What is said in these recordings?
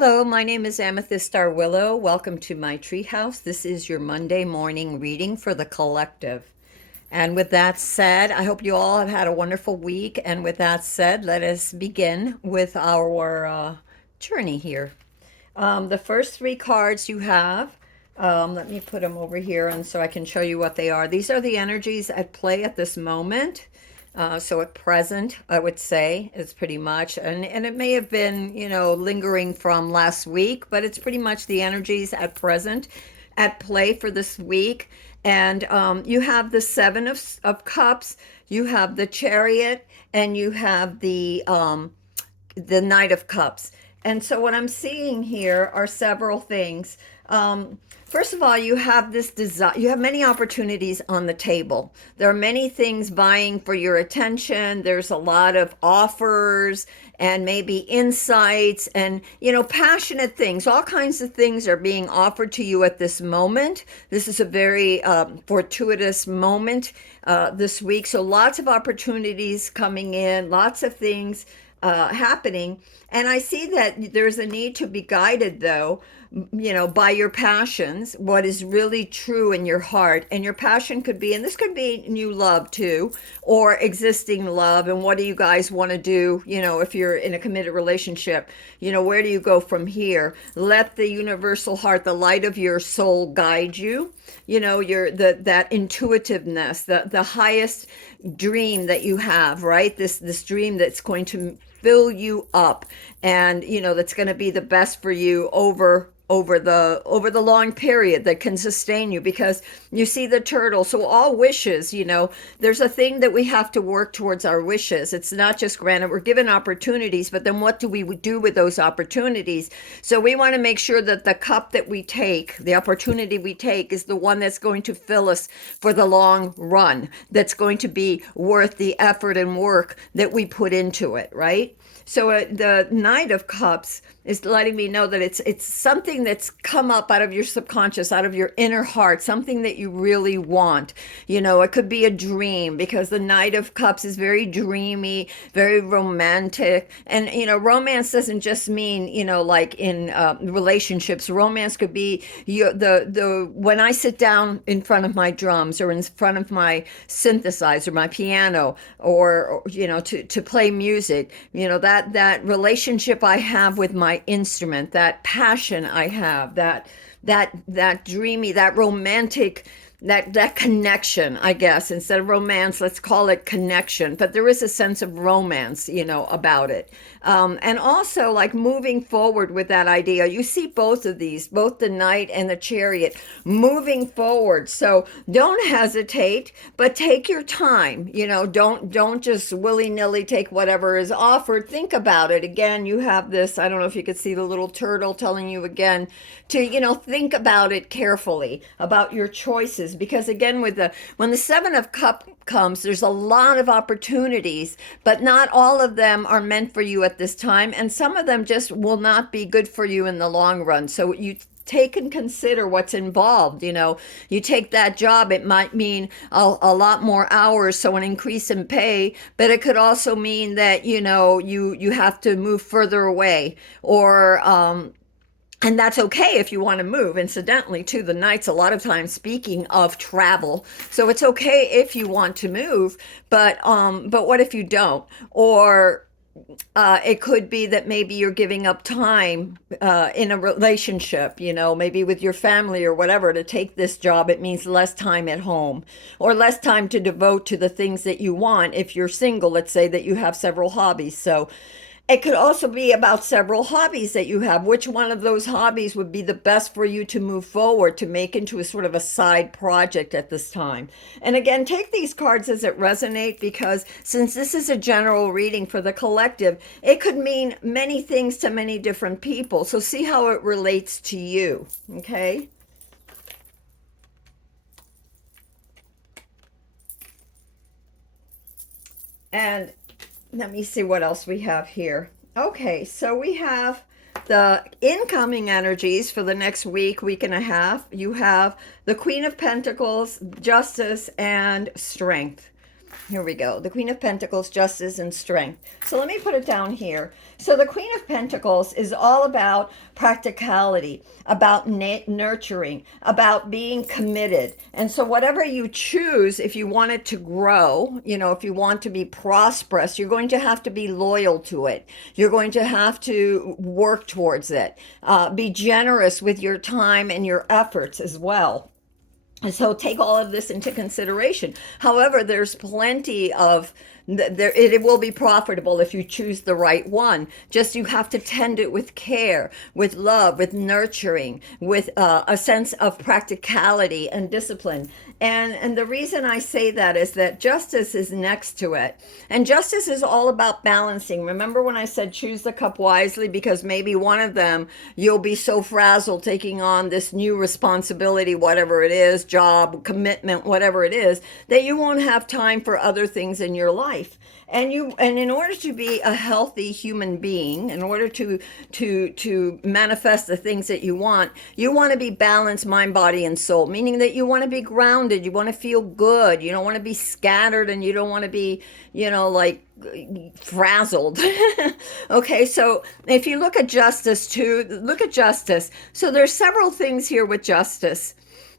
Hello, my name is Amethyst Star Willow. Welcome to my treehouse. This is your Monday morning reading for the collective. And with that said, I hope you all have had a wonderful week. And with that said, let us begin with our journey here. The first three cards you have, let me put them over here and so I can show you what they are. These are the energies at play at this moment. So at present, I would say, is pretty much, and it may have been, lingering from last week, but it's pretty much the energies at present at play for this week. And you have the Seven of Cups, you have the Chariot, and you have the Knight of Cups. And so what I'm seeing here are several things. First of all, you have this desire, you have many opportunities on the table. There are many things vying for your attention. There's a lot of offers and maybe insights and, passionate things. All kinds of things are being offered to you at this moment. This is a very fortuitous moment this week. So lots of opportunities coming in, lots of things happening. And I see that there's a need to be guided, though, by your passions, what is really true in your heart. And your passion could be, and this could be new love too, or existing love. And what do you guys want to do? If you're in a committed relationship, where do you go from here? Let the universal heart, the light of your soul guide you. That intuitiveness, the highest dream that you have, right? This dream that's going to fill you up and that's going to be the best for you over the long period that can sustain you, because you see the turtle. So all wishes, there's a thing that we have to work towards our wishes. It's not just granted, we're given opportunities, but then what do we do with those opportunities? So we want to make sure that the cup that we take, the opportunity we take, is the one that's going to fill us for the long run, that's going to be worth the effort and work that we put into it, right? So the Knight of Cups is letting me know that it's something that's come up out of your subconscious, out of your inner heart, something that you really want. It could be a dream, because the Knight of Cups is very dreamy, very romantic. And, romance doesn't just mean, like in relationships. Romance could be when I sit down in front of my drums or in front of my synthesizer, my piano, or to play music, that relationship I have with my instrument, that passion I have, that dreamy, that romantic, that connection, I guess. Instead of romance, let's call it connection. But there is a sense of romance, about it. And also, like, moving forward with that idea, you see both of these, both the Knight and the Chariot, moving forward. So don't hesitate, but take your time. Don't just willy-nilly take whatever is offered. Think about it. Again, you have this, I don't know if you could see the little turtle telling you again to, think about it carefully, about your choices. Because again, when the Seven of Cups comes, there's a lot of opportunities, but not all of them are meant for you at this time, and some of them just will not be good for you in the long run. So you take and consider what's involved. You take that job, it might mean a lot more hours, so an increase in pay, but it could also mean that you have to move further away, or and that's okay if you want to move. Incidentally, too, the Knights a lot of times speaking of travel, so it's okay if you want to move, but what if you don't? Or it could be that maybe you're giving up time in a relationship, maybe with your family or whatever. To take this job, it means less time at home, or less time to devote to the things that you want. If you're single, let's say that you have several hobbies. So it could also be about several hobbies that you have. Which one of those hobbies would be the best for you to move forward, to make into a sort of a side project at this time? And again, take these cards as it resonate, because since this is a general reading for the collective, it could mean many things to many different people. So see how it relates to you, okay? And let me see what else we have here. Okay, so we have the incoming energies for the next week and a half. You have the Queen of Pentacles, Justice, and Strength. Here we go. The Queen of Pentacles, justice and strength. So let me put it down here. So the Queen of Pentacles is all about practicality, about nurturing, about being committed. And so whatever you choose, if you want it to grow, if you want to be prosperous, you're going to have to be loyal to it. You're going to have to work towards it. Be generous with your time and your efforts as well. And so take all of this into consideration. However, there's plenty of there, it will be profitable if you choose the right one. Just you have to tend it with care, with love, with nurturing, with a sense of practicality and discipline. And the reason I say that is that justice is next to it. And justice is all about balancing. Remember when I said choose the cup wisely, because maybe one of them you'll be so frazzled taking on this new responsibility, whatever it is, job, commitment, whatever it is, that you won't have time for other things in your life. And in order to be a healthy human being, in order to manifest the things that you want to be balanced mind, body, and soul, meaning that you want to be grounded, you want to feel good, you don't want to be scattered, and you don't want to be, like frazzled. Okay, so if you look at justice too, look at justice. So there's several things here with justice.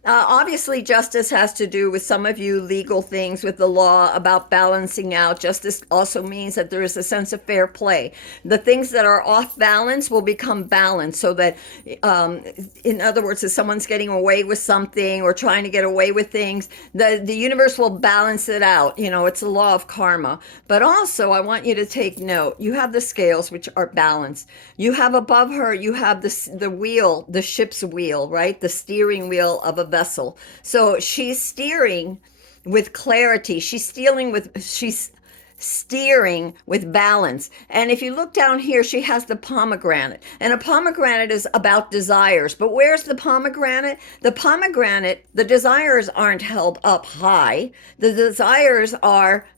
Obviously, justice has to do with some of you legal things with the law about balancing out. Justice also means that there is a sense of fair play. The things that are off balance will become balanced, so that, in other words, if someone's getting away with something or trying to get away with things, the universe will balance it out. It's a law of karma. But also, I want you to take note. You have the scales, which are balanced. You have above her, you have the wheel, the ship's wheel, right? The steering wheel of a vessel. So she's steering with clarity. She's steering with balance. And if you look down here, she has the pomegranate. And a pomegranate is about desires. But where's the pomegranate? The desires aren't held up high. The desires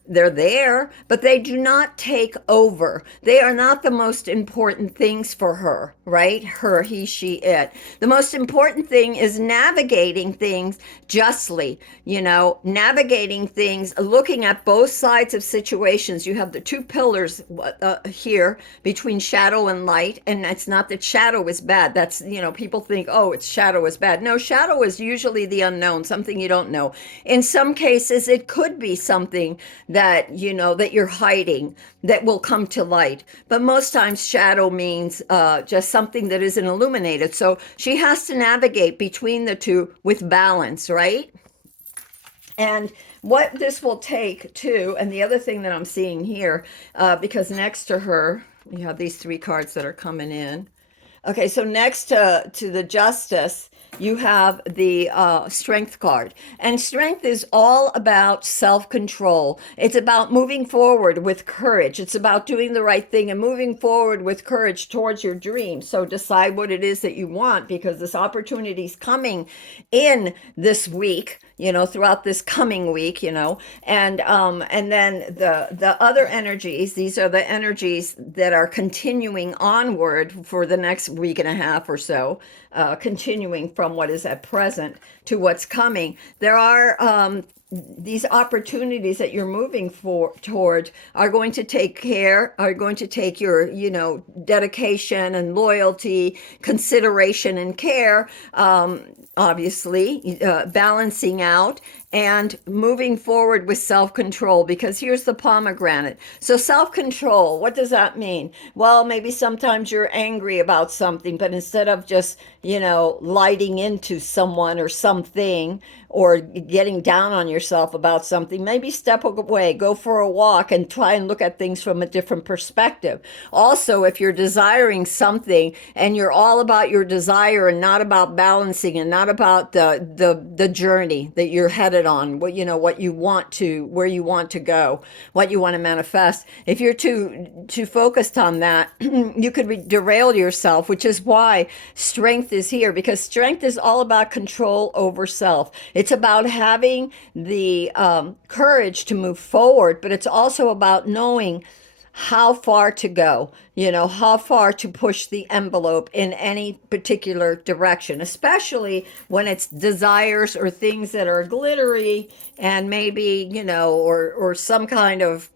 they're there, but they do not take over. They are not the most important things for her, right? Her, he, she, it. The most important thing is navigating things justly, navigating things, looking at both sides of situations. You have the two pillars here between shadow and light, and it's not that shadow is bad. That's, people think, oh, it's shadow is bad. No, shadow is usually the unknown, something you don't know. In some cases, it could be something that that you're hiding that will come to light, but most times shadow means just something that isn't illuminated. So she has to navigate between the two with balance, right? And what this will take too, and the other thing that I'm seeing here, because next to her you have these three cards that are coming in. Okay, so next to the justice, you have the strength card. And strength is all about self-control. It's about moving forward with courage. It's about doing the right thing and moving forward with courage towards your dream. So decide what it is that you want, because this opportunity is coming in this week, throughout this coming week, and then the other energies, these are the energies that are continuing onward for the next week and a half or so, continuing from what is at present to what's coming. There are these opportunities that you're moving toward are going to take your, dedication and loyalty, consideration and care, obviously, balancing out and moving forward with self-control, because here's the pomegranate. So self-control, what does that mean? Well, maybe sometimes you're angry about something, but instead of just, lighting into someone or something, or getting down on yourself about something, maybe step away, go for a walk, and try and look at things from a different perspective. Also, if you're desiring something and you're all about your desire and not about balancing and not about the journey that you're headed on, what you want to, where you want to go, what you want to manifest, if you're too focused on that, you could derail yourself, which is why strength is here, because strength is all about control over self. It's about having the courage to move forward, but it's also about knowing how far to go, how far to push the envelope in any particular direction, especially when it's desires or things that are glittery and maybe, or some kind of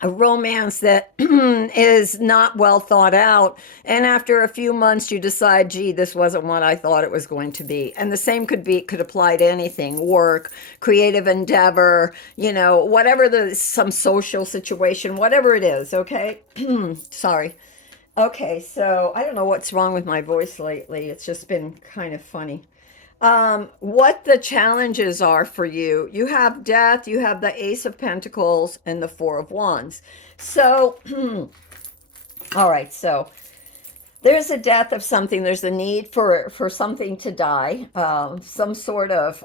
a romance that is not well thought out. And after a few months, you decide, gee, this wasn't what I thought it was going to be. And the same could apply to anything: work, creative endeavor, whatever some social situation, whatever it is. Okay. Sorry. Okay. So I don't know what's wrong with my voice lately. It's just been kind of funny. What the challenges are for you. You have death, you have the Ace of Pentacles, and the Four of Wands. So, all right, so there's a death of something. There's a need for something to die. Some sort of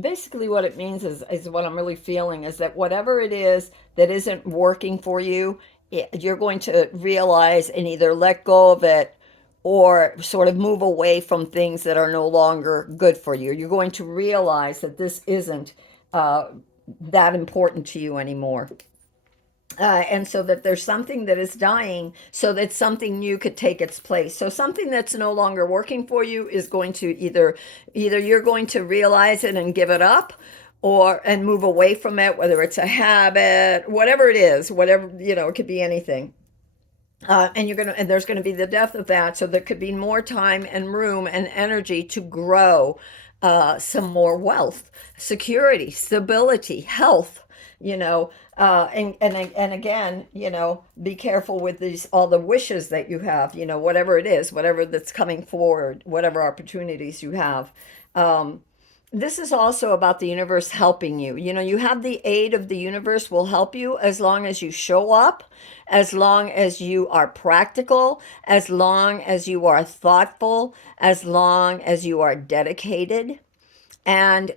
basically what it means is what I'm really feeling is that whatever it is that isn't working for you, you're going to realize and either let go of it or sort of move away from things that are no longer good for you. You're going to realize that this isn't uh, that important to you anymore. And so that there's something that is dying so that something new could take its place. So something that's no longer working for you is going to either you're going to realize it and give it up, or and move away from it, whether it's a habit, whatever it is, whatever, it could be anything. And there's going to be the death of that. So there could be more time and room and energy to grow some more wealth, security, stability, health, and again, be careful with these, all the wishes that you have, whatever it is, whatever that's coming forward, whatever opportunities you have. Um, this is also about the universe helping you. You have the aid of the universe will help you as long as you show up, as long as you are practical, as long as you are thoughtful, as long as you are dedicated. And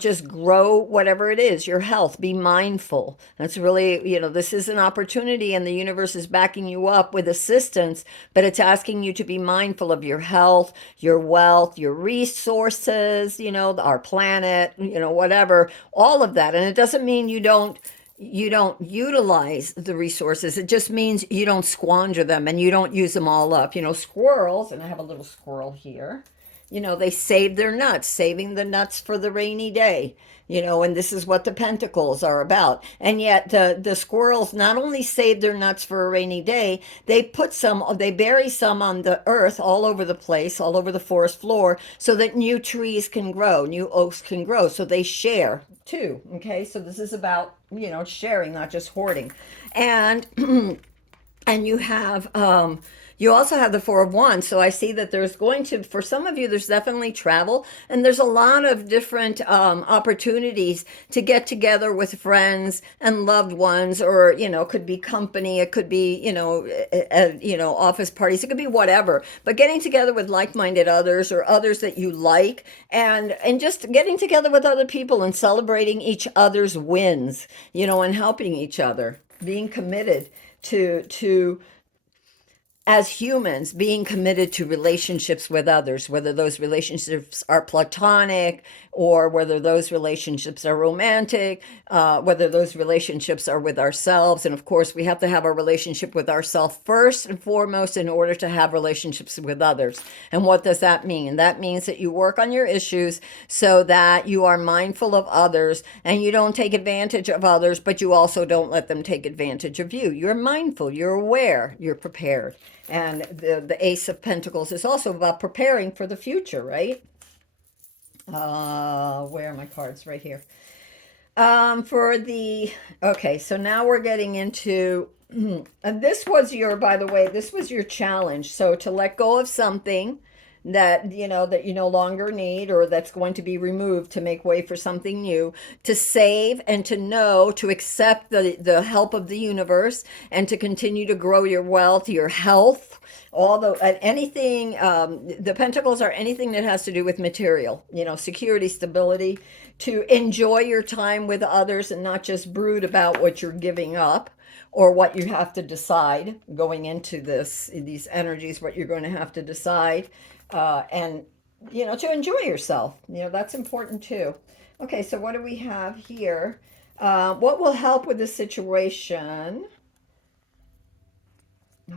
just grow whatever it is, your health. Be mindful. That's really, this is an opportunity, and the universe is backing you up with assistance, but it's asking you to be mindful of your health, your wealth, your resources, our planet, whatever, all of that. And it doesn't mean you don't utilize the resources. It just means you don't squander them and you don't use them all up. Squirrels, and I have a little squirrel here, they save their nuts, saving the nuts for the rainy day. And this is what the pentacles are about. And yet the squirrels not only save their nuts for a rainy day, they bury some on the earth all over the place, all over the forest floor, so that new trees can grow, new oaks can grow. So they share too. Okay. So this is about, sharing, not just hoarding. And and you also have the Four of Wands. So I see that there's going to, for some of you, there's definitely travel, and there's a lot of different opportunities to get together with friends and loved ones, or could be company, it could be office parties, it could be whatever. But getting together with like-minded others, or others that you like, and just getting together with other people and celebrating each other's wins, and helping each other, being committed to as humans, being committed to relationships with others, whether those relationships are platonic or whether those relationships are romantic, whether those relationships are with ourselves. And of course, we have to have a relationship with ourselves first and foremost in order to have relationships with others. And what does that mean? That means that you work on your issues so that you are mindful of others and you don't take advantage of others, but you also don't let them take advantage of you. You're mindful, you're aware, you're prepared. And the Ace of Pentacles is also about preparing for the future, right? Where are my cards? Right here. For the, okay, so now we're getting into, and this was your, by the way, this was your challenge. So to let go of something that you no longer need, or that's going to be removed to make way for something new, to save and to know, to accept the help of the universe, and to continue to grow your wealth, your health, all the anything. The pentacles are anything that has to do with material, security, stability, to enjoy your time with others and not just brood about what you're giving up or what you have to decide going into these energies, what you're going to have to decide, and to enjoy yourself. That's important too. Okay, so what do we have here? What will help with the situation?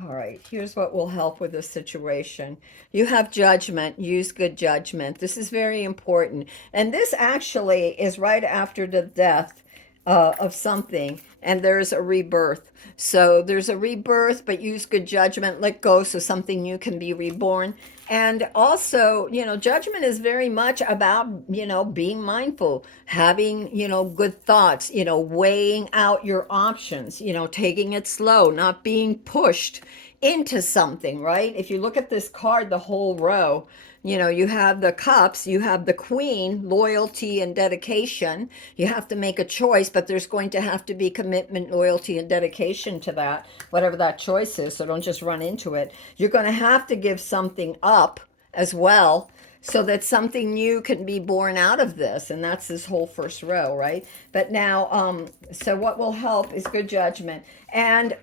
All right, here's what will help with the situation. You have judgment, use good judgment. This is very important. And this actually is right after the death of something, and there's a rebirth. So there's a rebirth, but use good judgment, let go so something new can be reborn. And also, judgment is very much about, being mindful, having, good thoughts, weighing out your options, taking it slow, not being pushed into something, right? If you look at this card, the whole row, you have the cups, you have the queen, loyalty and dedication. You have to make a choice, but there's going to have to be commitment, loyalty, and dedication to that, whatever that choice is. So don't just run into it. You're going to have to give something up as well so that something new can be born out of this. And that's this whole first row, right? But now, so what will help is good judgment. And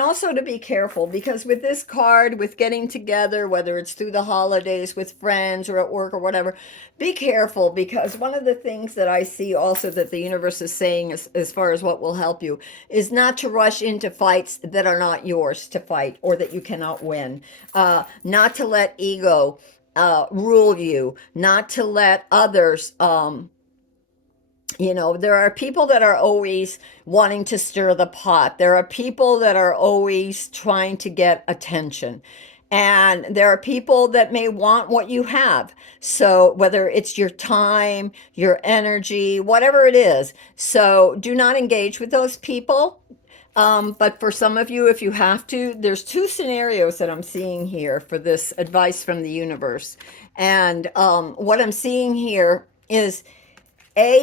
also to be careful, because with this card, with getting together, whether it's through the holidays with friends or at work or whatever, be careful, because one of the things that I see also that the universe is saying as far as what will help you is not to rush into fights that are not yours to fight or that you cannot win. Not to let ego rule you, not to let others there are people that are always wanting to stir the pot. There are people that are always trying to get attention. And there are people that may want what you have. So, whether it's your time, your energy, whatever it is. So, do not engage with those people. But for some of you, if you have to, there's two scenarios that I'm seeing here for this advice from the universe. And what I'm seeing here is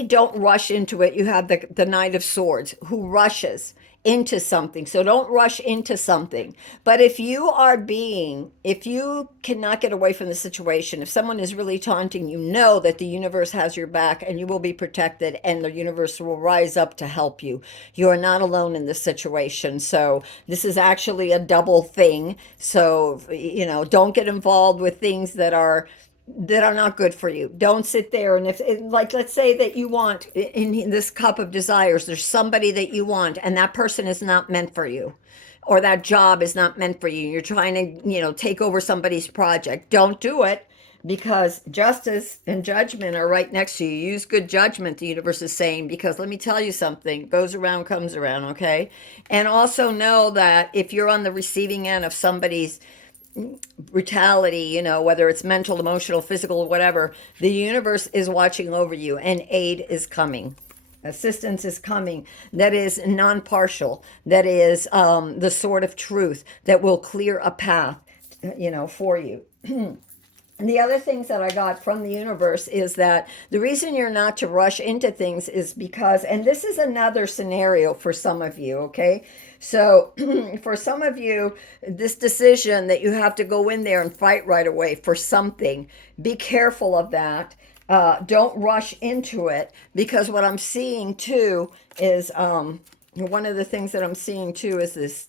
don't rush into it. You have the Knight of Swords who rushes into something. So don't rush into something. But if you cannot get away from the situation, if someone is really taunting you, know that the universe has your back and you will be protected and the universe will rise up to help you. You are not alone in this situation. So this is actually a double thing. So, don't get involved with things that are not good for you. Don't sit there and like let's say that you want in this cup of desires, there's somebody that you want and that person is not meant for you. Or that job is not meant for you. You're trying to, take over somebody's project. Don't do it, because justice and judgment are right next to you. Use good judgment, the universe is saying, because let me tell you something, goes around, comes around, okay? And also know that if you're on the receiving end of somebody's brutality, whether it's mental, emotional, physical, whatever, the universe is watching over you and aid is coming. Assistance is coming that is non partial, that is the sword of truth that will clear a path, for you. And the other things that I got from the universe is that the reason you're not to rush into things is because, and this is another scenario for some of you, okay? So for some of you, this decision that you have to go in there and fight right away for something, be careful of that. Don't rush into it, because what I'm seeing too is one of the things that I'm seeing too is this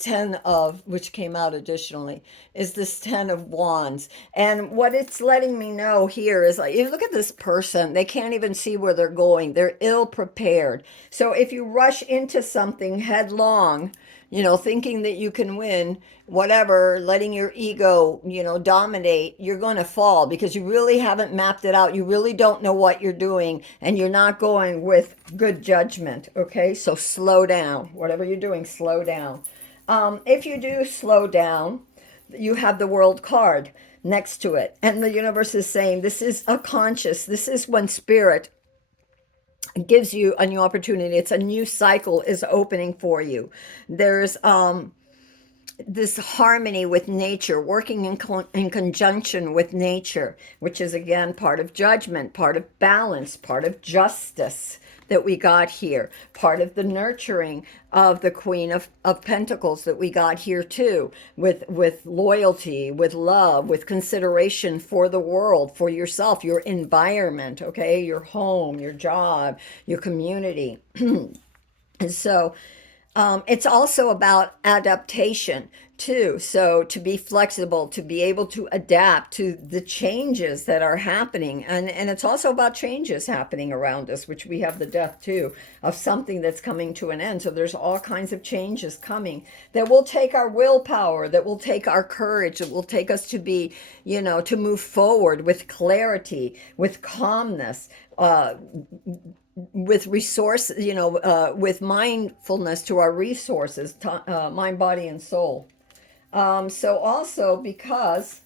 10 of, which came out additionally, is this 10 of wands. And what it's letting me know here is, like, you look at this person, they can't even see where they're going, they're ill prepared. So if you rush into something headlong, thinking that you can win, whatever, letting your ego, dominate, you're going to fall, because you really haven't mapped it out. You really don't know what you're doing, and you're not going with good judgment. Okay, so slow down. Whatever you're doing, slow down. If you do slow down, you have the world card next to it. And the universe is saying this is this is when spirit gives you a new opportunity. It's a new cycle is opening for you. There's this harmony with nature, working in conjunction with nature, which is again part of judgment, part of balance, part of justice that we got here, part of the nurturing of the Queen of Pentacles that we got here too, with loyalty, with love, with consideration for the world, for yourself, your environment, okay, your home, your job, your community. And so It's also about adaptation too. So to be flexible, to be able to adapt to the changes that are happening. And it's also about changes happening around us, which we have the death too of something that's coming to an end. So there's all kinds of changes coming that will take our willpower, that will take our courage, that will take us to be, to move forward with clarity, with calmness, with resource, with mindfulness to our resources, mind, body, and soul. So also because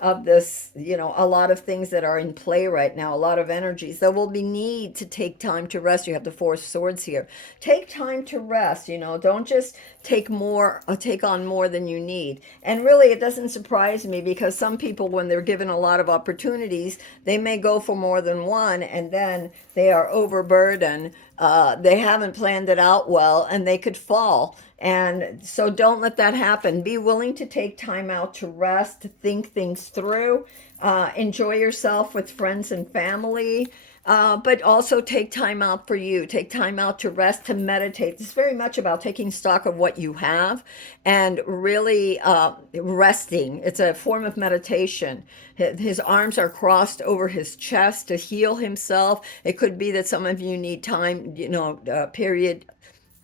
of this, a lot of things that are in play right now, a lot of energies, there will be need to take time to rest. You have the Four of Swords here. Take time to rest, don't just take on more than you need. And really, it doesn't surprise me because some people, when they're given a lot of opportunities, they may go for more than one and then they are overburdened. They haven't planned it out well and they could fall. And so don't let that happen. Be willing to take time out to rest, to think things through, enjoy yourself with friends and family, but also take time out for you. Take time out to rest, to meditate. It's very much about taking stock of what you have and really resting. It's a form of meditation. His arms are crossed over his chest to heal himself. It could be that some of you need time, period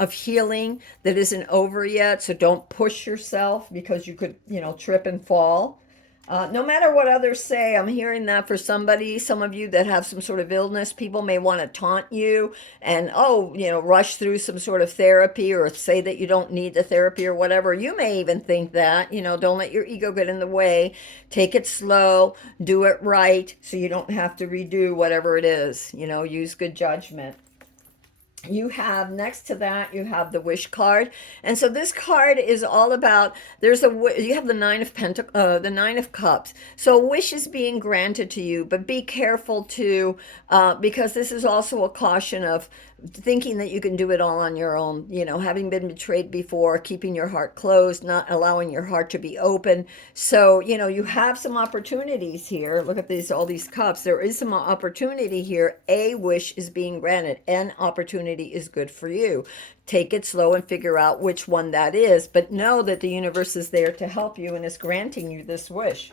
of healing that isn't over yet. So don't push yourself because you could, trip and fall. No matter what others say, I'm hearing that for somebody, some of you that have some sort of illness, people may want to taunt you and, rush through some sort of therapy or say that you don't need the therapy or whatever. You may even think that, don't let your ego get in the way. Take it slow, do it right so you don't have to redo whatever it is, use good judgment. You have next to that, you have the wish card. And so this card is all about, you have the the nine of cups. So a wish is being granted to you, but be careful too, because this is also a caution of thinking that you can do it all on your own, having been betrayed before, keeping your heart closed, not allowing your heart to be open. So, you have some opportunities here. Look at all these cups. There is some opportunity here. A wish is being granted. An opportunity is good for you. Take it slow and figure out which one that is, but know that the universe is there to help you and is granting you this wish.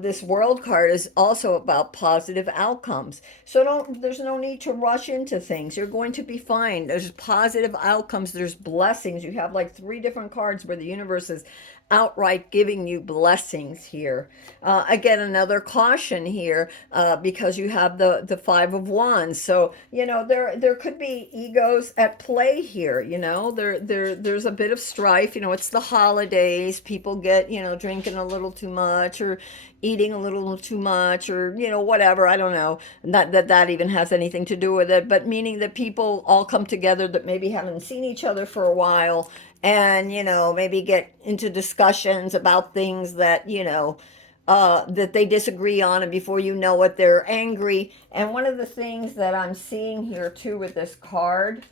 This world card is also about positive outcomes. So there's no need to rush into things. You're going to be fine. There's positive outcomes. There's blessings. You have like 3 different cards where the universe is outright giving you blessings here. Again, another caution here, because you have the 5 of Wands. So, there could be egos at play here. There's a bit of strife. It's the holidays. People get, drinking a little too much or eating a little too much or, whatever. I don't know. Not that even has anything to do with it, but meaning that people all come together that maybe haven't seen each other for a while and, maybe get into discussions about things that, that they disagree on, and before you know it, they're angry. And one of the things that I'm seeing here too with this card,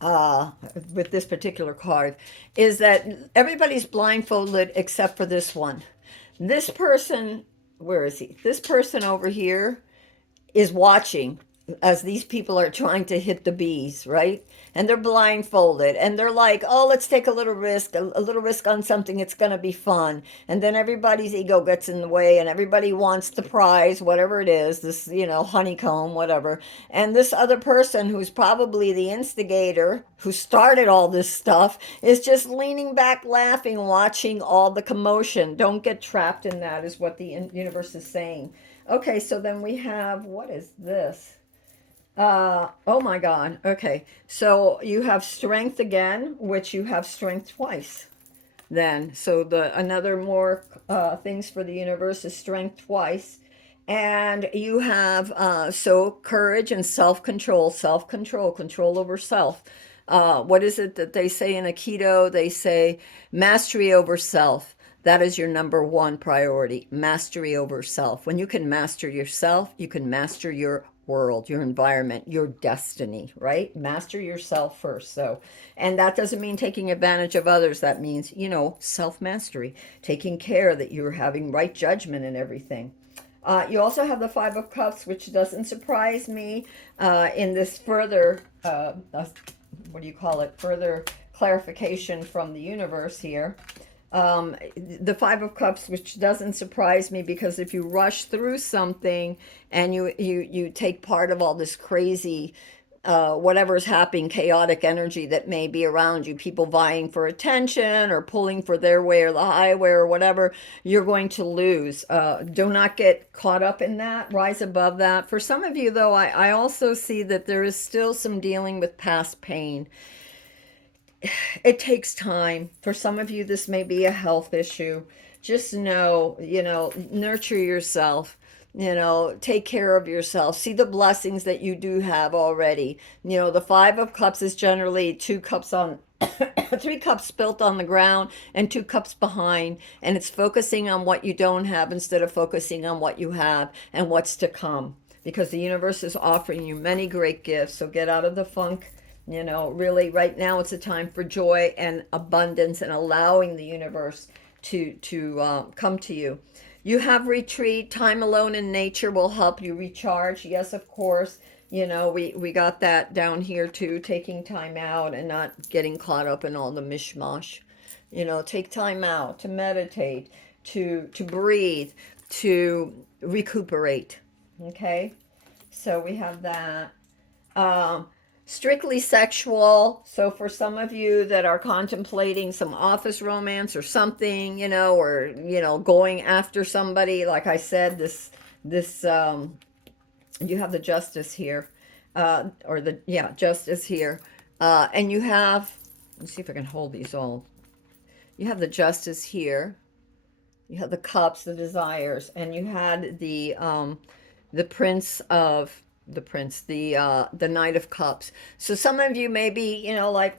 with this particular card, is that everybody's blindfolded except for this one. This person, where is he? This person over here is watching as these people are trying to hit the bees, right? And they're blindfolded and they're like, oh, let's take a little risk, a little risk on something. It's going to be fun. And then everybody's ego gets in the way and everybody wants the prize, whatever it is, this, honeycomb, whatever. And this other person who's probably the instigator, who started all this stuff, is just leaning back, laughing, watching all the commotion. Don't get trapped in that, is what the universe is saying. Okay, so then we have, what is this? Oh my God. Okay. So you have strength again, which you have strength twice then. So another more things for the universe is strength twice. And you have so courage and self-control, control over self. What is it that they say in Aikido? They say mastery over self. That is your number one priority, mastery over self. When you can master yourself, you can master your world, your environment, your destiny, right? Master yourself first. So, and that doesn't mean taking advantage of others. That means, self-mastery, taking care that you're having right judgment and everything. You also have the 5 of Cups, which doesn't surprise me in this further what do you call it, further clarification from the universe here. The Five of Cups, which doesn't surprise me, because if you rush through something and you take part of all this crazy whatever's happening, chaotic energy that may be around you, people vying for attention or pulling for their way or the highway or whatever, you're going to lose. Do not get caught up in that. Rise above that. For some of you, though, I also see that there is still some dealing with past pain. It takes time. For some of you, this may be a health issue. Just know, nurture yourself. Take care of yourself. See the blessings that you do have already. The Five of Cups is generally two cups on, three cups spilt on the ground and two cups behind. And it's focusing on what you don't have instead of focusing on what you have and what's to come. Because the universe is offering you many great gifts. So get out of the funk. Really, right now it's a time for joy and abundance and allowing the universe to come to you. You have retreat. Time alone in nature will help you recharge. Yes, of course. We got that down here too, taking time out and not getting caught up in all the mishmash. Take time out to meditate, to breathe, to recuperate. Okay? So we have that. Um, Strictly sexual. So for some of you that are contemplating some office romance or something, or going after somebody, like I said, this you have the justice here, or the yeah justice here, and you have. Let's see if I can hold these all. You have the justice here. You have the cups, the desires, and you had the prince of the knight of cups. So some of you may be like,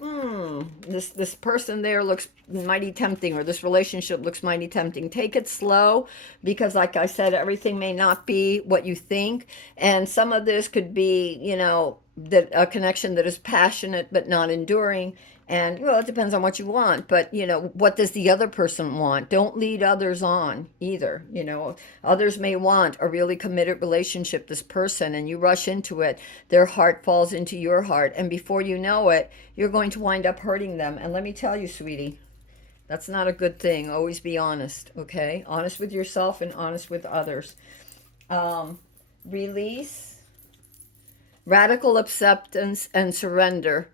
this person there looks mighty tempting, or this relationship looks mighty tempting. Take it slow, because like I said, everything may not be what you think, and some of this could be that a connection that is passionate but not enduring. And well, it depends on what you want, but what does the other person want? Don't lead others on either. Others may want a really committed relationship, this person, and you rush into it. Their heart falls into your heart, and before you know it, you're going to wind up hurting them. And let me tell you, sweetie, that's not a good thing. Always be honest, okay? Honest with yourself and honest with others. Release, radical acceptance, and surrender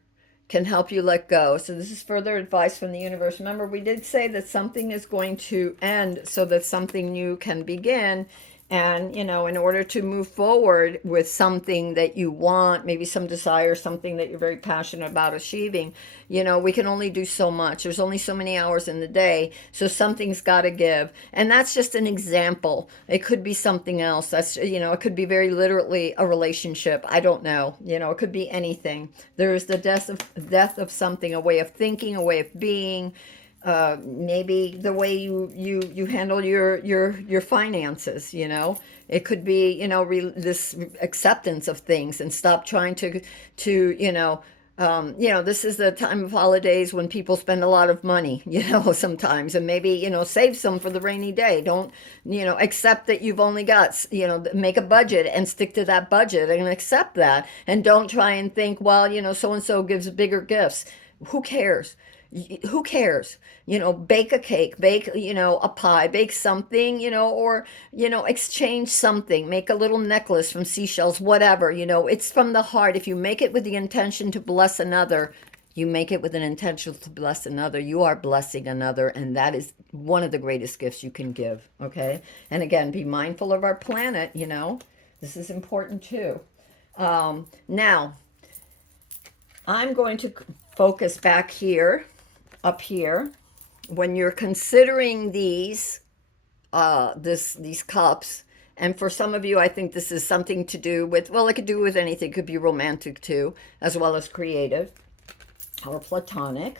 can help you let go. So this is further advice from the universe. Remember, we did say that something is going to end so that something new can begin. And, in order to move forward with something that you want, maybe some desire, something that you're very passionate about achieving, we can only do so much. There's only so many hours in the day. So something's got to give. And that's just an example. It could be something else. It could be very literally a relationship. I don't know. It could be anything. There is the death of something, a way of thinking, a way of being. Maybe the way you handle your finances. It could be this acceptance of things, and stop trying to this is the time of holidays when people spend a lot of money, sometimes, and maybe save some for the rainy day. Don't accept that you've only got, make a budget and stick to that budget and accept that, and don't try and think, well, so and so gives bigger gifts. Who cares? Who cares? Bake a cake, bake, a pie, bake something, or, exchange something, make a little necklace from seashells, whatever, it's from the heart. If you make it with the intention to bless another, you make it with an intention to bless another, you are blessing another. And that is one of the greatest gifts you can give. Okay. And again, be mindful of our planet, this is important too. Now I'm going to focus back here, up here, when you're considering these cups. And for some of you, I think this is something to do with, well, it could do with anything. It could be romantic too, as well as creative or platonic.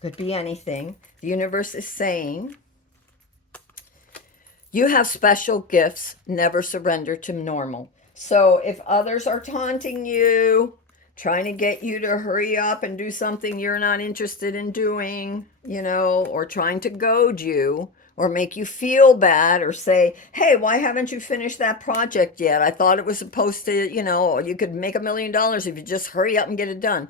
Could be anything. The universe is saying, you have special gifts. Never surrender to normal. So if others are taunting you, trying to get you to hurry up and do something you're not interested in doing, or trying to goad you or make you feel bad, or say, hey, why haven't you finished that project yet? I thought it was supposed to, you could make $1 million if you just hurry up and get it done.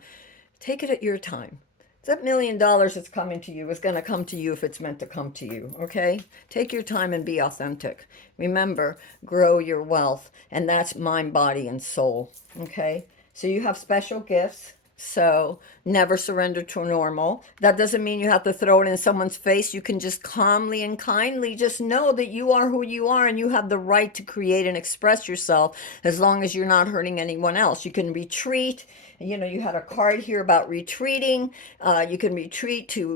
Take it at your time. That $1 million that's coming to you is going to come to you if it's meant to come to you, okay? Take your time and be authentic. Remember, grow your wealth, and that's mind, body, and soul, okay? So you have special gifts. So never surrender to normal. That doesn't mean you have to throw it in someone's face. You can just calmly and kindly just know that you are who you are and you have the right to create and express yourself as long as you're not hurting anyone else. You can retreat. You know, you had a card here about retreating. You can retreat to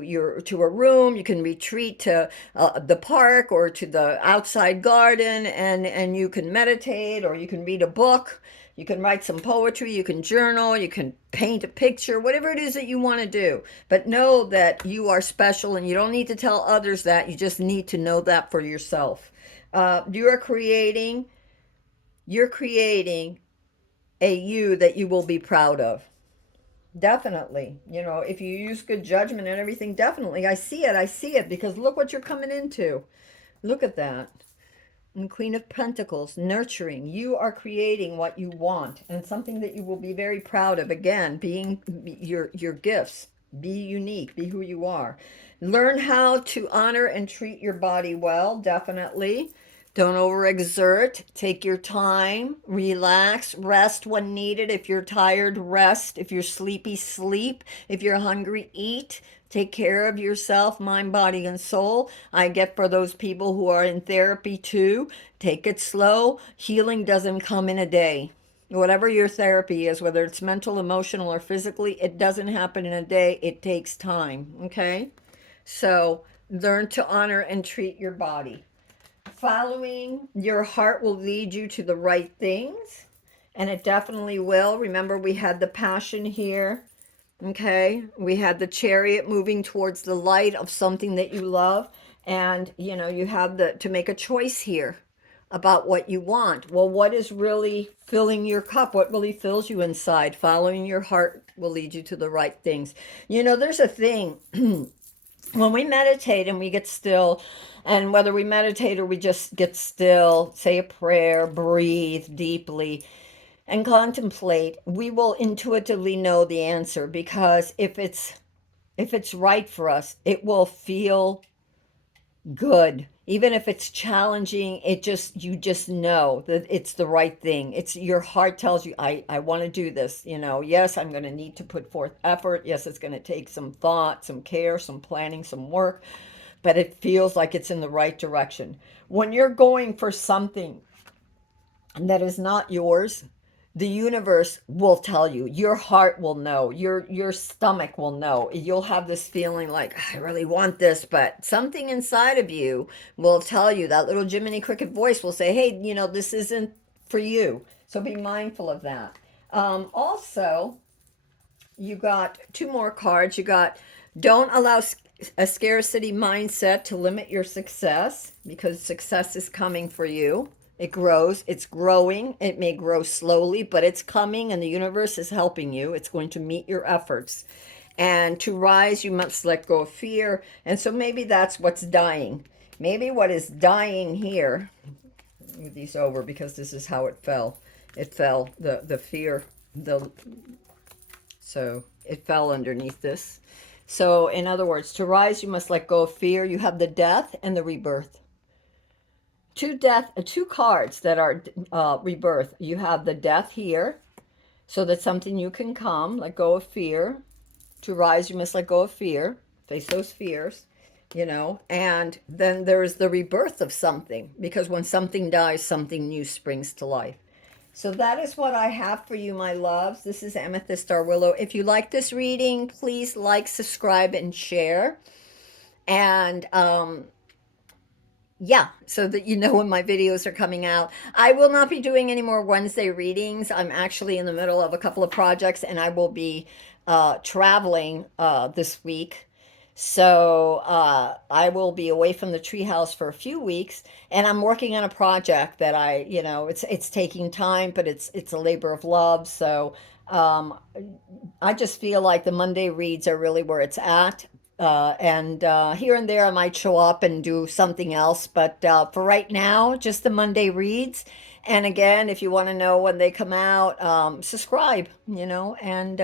a room. You can retreat to the park or to the outside garden, and you can meditate or you can read a book. You can write some poetry, you can journal, you can paint a picture, whatever it is that you want to do. But know that you are special and you don't need to tell others that. You just need to know that for yourself. You're creating a you that you will be proud of. Definitely. You know, if you use good judgment and everything, definitely. I see it. I see it because look what you're coming into. Look at that. And Queen of Pentacles, nurturing. You are creating what you want and something that you will be very proud of. Again, being your gifts. Be unique. Be who you are. Learn how to honor and treat your body well. Definitely. Don't overexert. Take your time. Relax. Rest when needed. If you're tired, rest. If you're sleepy, sleep. If you're hungry, eat. Take care of yourself, mind, body, and soul. I get for those people who are in therapy too. Take it slow. Healing doesn't come in a day. Whatever your therapy is, whether it's mental, emotional, or physically, it doesn't happen in a day. It takes time. Okay? So learn to honor and treat your body. Following your heart will lead you to the right things, and it definitely will. Remember, we had the passion here. Okay, we had the chariot moving towards the light of something that you love, and you know, you have the to make a choice here about what you want. Well, what is really filling your cup? What really fills you inside? Following your heart will lead you to the right things. You know, there's a thing when we meditate and we get still, and whether we meditate or we just get still, say a prayer, breathe deeply, and contemplate, we will intuitively know the answer because if it's right for us, it will feel good. Even if it's challenging, you just know that it's the right thing. It's your heart tells you, I want to do this. You know, yes, I'm going to need to put forth effort. Yes, it's going to take some thought, some care, some planning, some work, but it feels like it's in the right direction. When you're going for something that is not yours, the universe will tell you. Your heart will know. Your stomach will know. You'll have this feeling like, I really want this, but something inside of you will tell you. That little Jiminy Cricket voice will say, hey, you know, this isn't for you. So be mindful of that. Also, you got two more cards. You got don't allow a scarcity mindset to limit your success, because success is coming for you. It grows, it's growing. It may grow slowly, but it's coming, and the universe is helping you. It's going to meet your efforts. And to rise, you must let go of fear. And so maybe that's what's dying. Maybe what is dying here, move these over because this is how it fell. It fell, the fear, so it fell underneath this. So, in other words, to rise, you must let go of fear. You have the death and the rebirth. Two cards that are rebirth. You have the death here, so that's something you can come, let go of fear. To rise, you must let go of fear, face those fears, you know. And then there's the rebirth of something, because when something dies, something new springs to life. So that is what I have for you, my loves. This is Amethyst Star Willow. If you like this reading, please like, subscribe, and share. And yeah, so that you know when my videos are coming out. I will not be doing any more Wednesday readings. I'm actually in the middle of a couple of projects, and I will be traveling this week. So I will be away from the treehouse for a few weeks, and I'm working on a project that it's taking time, but it's a labor of love. So um, I just feel like the Monday reads are really where it's at. And here and there, I might show up and do something else. But for right now, just the Monday reads. And again, if you want to know when they come out, subscribe, and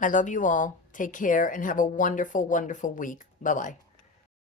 I love you all. Take care and have a wonderful, wonderful week. Bye bye.